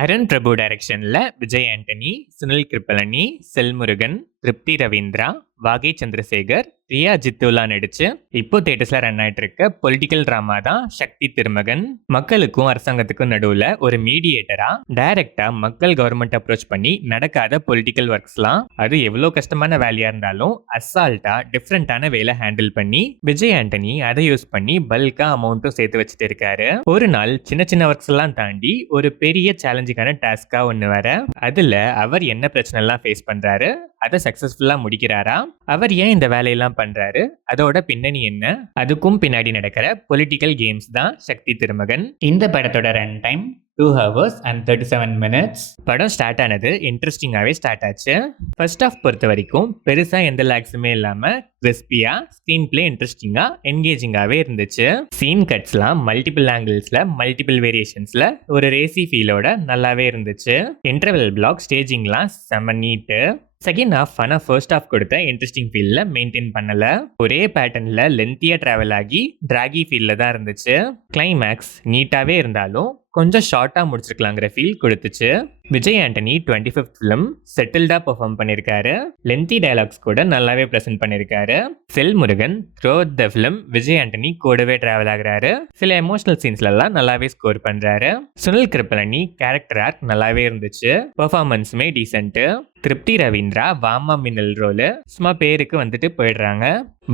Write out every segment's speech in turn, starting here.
அருண் பிரபு டைரக்ஷன்ல விஜய் ஆண்டனி, சுனில் கிருப்பலனி, செல்முருகன், திருப்தி ரவீந்திரா, வாகை சந்திரசேகர், ரியா ஜித்துலா நடிச்சு இப்போ தியேட்டர்ஸ்ல ரன் ஆயிட்டு இருக்க பொலிட்டிக்கல் டிராமா தான் சக்தி திருமகன். மக்களுக்கும் அரசாங்கத்துக்கும் நடுவுல ஒரு மீடியேட்டரா டைரக்டா மக்கள் கவர்மெண்ட் அப்ரோச் பண்ணி நடக்காத பொலிட்டிக்கல் ஒர்க்ஸ்லாம், அது எவ்வளவு கஷ்டமான வேலையா இருந்தாலும் அசால்ட்டா டிஃப்ரெண்டான வேலை ஹேண்டில் பண்ணி விஜய் ஆண்டனி அதை யூஸ் பண்ணி பல்கா அமௌண்ட்டும் சேர்த்து வச்சுட்டு இருக்காரு. ஒரு நாள் சின்ன சின்ன ஒர்க்ஸ் எல்லாம் தாண்டி ஒரு பெரிய சேலஞ்சிங்கான டாஸ்கா ஒண்ணு வர, அதுல அவர் என்ன பிரச்சனை எல்லாம் ஃபேஸ் பண்றாரு, அதை சக்சஸ்ஃபுல்லா முடிக்கிறாரா, அவர் ஏன் இந்த வேலையெல்லாம் பண்றாரு, அதோட பின்னணி என்ன, அதுக்கும் பின்னாடி நடக்கிற பொலிட்டிக்கல் கேம்ஸ் தான் சக்தி திருமகன். இந்த படத்தோட run time 2 hours and 37 minutes. படம் ஸ்டார்ட் ஆனது இன்ட்ரெஸ்டிங்காகவே ஸ்டார்ட் ஆச்சு. ஃபர்ஸ்ட் ஆஃப் பொறுத்த வரைக்கும் பெருசா எந்த லேக்ஸுமே இல்லாம கிறிஸ்பியா, ஸ்க்ரீன் பிளே இன்ட்ரெஸ்டிங்கா என்கேஜிங்காகவே இருந்துச்சு. சீன் கட்ஸ்லாம் மல்டிபிள் ஆங்கிள்ஸ்ல மல்டிபிள் வேரியேஷன்ஸ்ல ஒரு ரேசி ஃபீலோட நல்லாவே இருந்துச்சு. இன்டர்வெல் பிளாக் ஸ்டேஜிங்லாம் செம நீட்டு. செகண்ட் ஹாஃப் ஆனால் ஃபர்ஸ்ட் ஹாஃப் கொடுத்த இன்ட்ரெஸ்டிங் ஃபீல்ல மெயின்டைன் பண்ணல. ஒரே பேட்டர்ன்ல லென்த்தியா டிராவல் ஆகி டிராகி ஃபீல்ல தான் இருந்துச்சு. கிளைமேக்ஸ் நீட்டாவே இருந்தாலும் கொஞ்சம் ஷார்ட்டா முடிச்சிருக்கலாங்கிற ஃபீல் கொடுத்துச்சு. விஜய் ஆண்டனி 25th ஃபிலிம் செட்டில்டா பெர்ஃபார்ம் பண்ணியிருக்காரு. லென்த்தி டயலாக்ஸ் கூட நல்லாவே ப்ரெசென்ட் பண்ணியிருக்காரு. Cell Murugan throughout the film Vijay Antony கூடவே டிராவல் ஆகுறாரு. சில எமோஷனல் சீன்ஸ்லாம் நல்லாவே ஸ்கோர் பண்றாரு. சுனில் கிருப்பலனி கேரக்டர் ஆர்க் நல்லாவே இருந்துச்சு. பெர்ஃபார்மன்ஸுமே டீசென்ட். திருப்தி ரவீந்திரா வாமா மின்னல் ரோலு சும்மா பேருக்கு வந்துட்டு போயிடுறாங்க.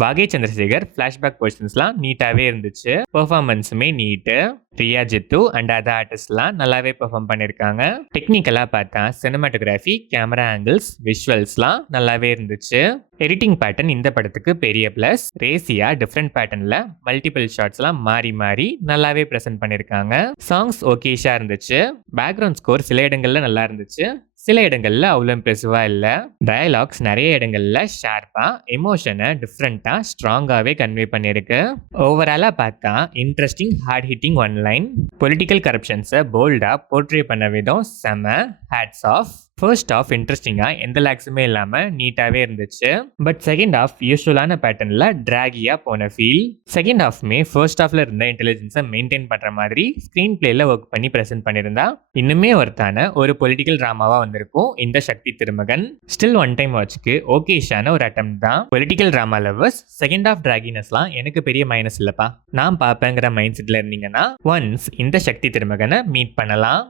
வாகை சந்திரசேகர் ஃபிளாஷ்பேக் போர்ஷன்ஸ்லாம் நீட்டாவே இருந்துச்சு. பெர்ஃபார்மன்ஸுமே நீட்டு. ரியா ஜித்து அண்ட் அதர் ஆர்டிஸ்ட்லாம் நல்லாவே பெர்ஃபார்ம் பண்ணியிருக்காங்க. டெக்னிக்கலாக பார்த்தா சினிமாட்டோகிராஃபி, கேமரா ஆங்கிள்ஸ், விஷுவல்ஸ்லாம் நல்லாவே இருந்துச்சு. எடிட்டிங் பேட்டர்ன் இந்த படத்துக்கு பெரிய பிளஸ். ரேசியா டிஃப்ரெண்ட் பேட்டர்ன்ல மல்டிபிள் ஷாட்ஸ்லாம் மாறி மாறி நல்லாவே ப்ரெசென்ட் பண்ணியிருக்காங்க. சாங்ஸ் ஓகேஷா இருந்துச்சு. பேக்ரவுண்ட் ஸ்கோர் சில இடங்கள்ல நல்லா இருந்துச்சு, சில இடங்கள்ல அவ்வளோ இம்ப்ரெசிவா இல்லை. டயலாக்ஸ் நிறைய இடங்கள்ல ஷார்ப்பா எமோஷனை டிஃப்ரெண்டா ஸ்ட்ராங்காகவே கன்வே பண்ணியிருக்கு. ஓவராலா பார்த்தா interesting heart hitting one line. Political கரப்ஷன்ஸை போல்டா போர்ட்ரே பண்ண விதம் செம. Hats off. ஃபர்ஸ்ட் ஆஃப் இன்ட்ரெஸ்டிங்காக எந்த லேக்ஸுமே இல்லாமல் நீட்டாகவே இருந்துச்சு. பட் செகண்ட் ஆஃப் யூஸ்வலான பேட்டர்னில் ட்ராகியாக போன ஃபீல். செகண்ட் ஆஃப்மே ஃபர்ஸ்ட் ஆஃப்ல இருந்த இன்டெலிஜென்ஸை மெயின்டைன் பண்ணுற மாதிரி ஸ்க்ரீன் பிளேல ஒர்க் பண்ணி ப்ரெசென்ட் பண்ணியிருந்தா இன்னுமே ஒருத்தான ஒரு பொலிட்டிக்கல் ட்ராமாவாக வந்திருக்கும் இந்த Shakthi Thirumagan. Still one time வாட்ச்க்கு ஓகேஷான ஒரு அட்டம் தான். Political drama lovers second half ட்ராகினஸ்லாம் எனக்கு பெரிய மைனஸ் இல்லைப்பா, நான் பார்ப்பேங்கிற மைண்ட் செட்டில் இருந்தீங்கன்னா ஒன்ஸ் இந்த சக்தி திருமகனை மீட் பண்ணலாம்.